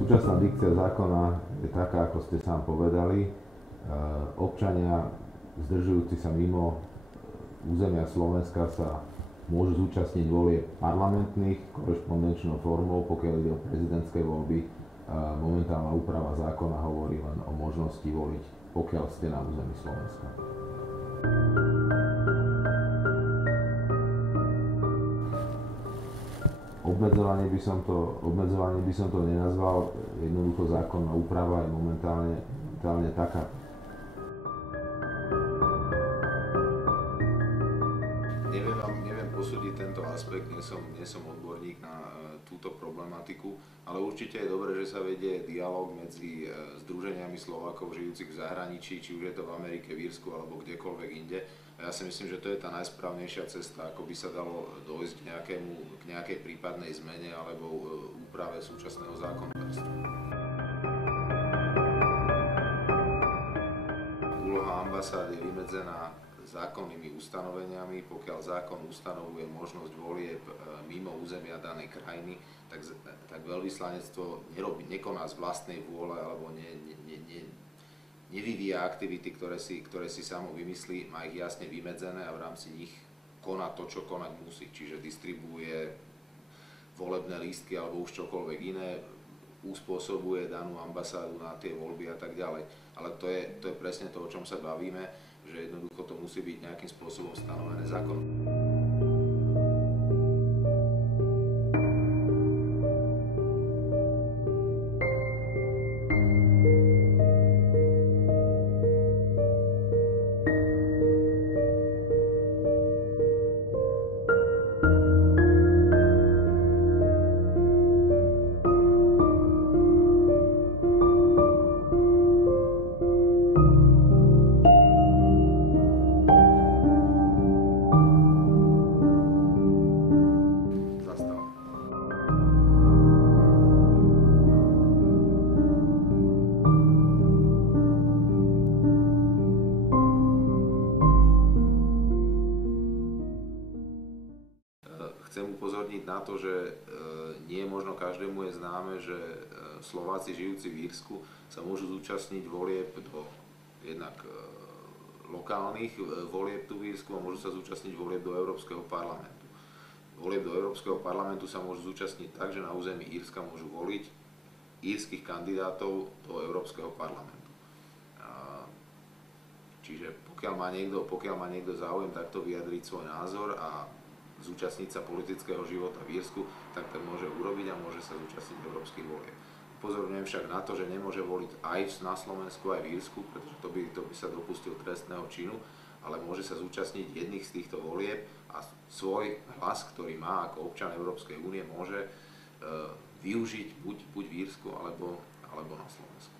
Súčasná dikcia zákona je taká, ako ste sám povedali. Občania zdržujúci sa mimo územia Slovenska sa môžu zúčastniť volieb parlamentných korešpondenčnou formou, pokiaľ ide o prezidentské voľby. Momentálna úprava zákona hovorí len o možnosti voliť, pokiaľ ste na území Slovenska. Obmedzovanie by som to nenazval, jednoducho zákonná úprava je momentálne taká. Neviem posúdiť tento aspekt, nie som odborník na túto problematiku, ale určite je dobré, že sa vedie dialog medzi združeniami Slovákov žijúcich v zahraničí, či už je to v Amerike, v Írsku alebo kdekoľvek inde. A ja si myslím, že to je tá najsprávnejšia cesta, ako by sa dalo dojsť k nejakej prípadnej zmene alebo úprave súčasného zákonodárstva. Úloha ambasády je vymedzená zákonnými ustanoveniami. Pokiaľ zákon ustanovuje možnosť volieb mimo územia danej krajiny, tak veľvyslanectvo nekoná z vlastnej vôle alebo nevyvíja aktivity, ktoré si samo vymyslí, má ich jasne vymedzené a v rámci nich koná to, čo konať musí. Čiže distribuuje volebné lístky alebo už čokoľvek iné, uspôsobuje danú ambasádu na tie voľby a tak ďalej. Ale to je presne to, o čom sa bavíme, že jednoducho to musí byť nejakým spôsobom stanovené zákonom. Chcem upozorniť na to, že nie možno každému je známe, že Slováci žijúci v Írsku sa môžu zúčastniť volieb do jednak lokálnych volieb tu v Írsku a môžu sa zúčastniť volieb do Európskeho parlamentu. Volieb do Európskeho parlamentu sa môžu zúčastniť tak, že na území Írska môžu voliť írskych kandidátov do Európskeho parlamentu. Čiže pokiaľ má niekto záujem takto vyjadriť svoj názor a zúčastniť sa politického života v Írsku, tak môže urobiť a môže sa zúčastniť európskych volieb. Upozorňujem však na to, že nemôže voliť aj na Slovensku, aj v Írsku, pretože to by sa dopustil trestného činu, ale môže sa zúčastniť jedných z týchto volieb a svoj hlas, ktorý má ako občan Európskej únie, môže využiť buď v Írsku alebo na Slovensku.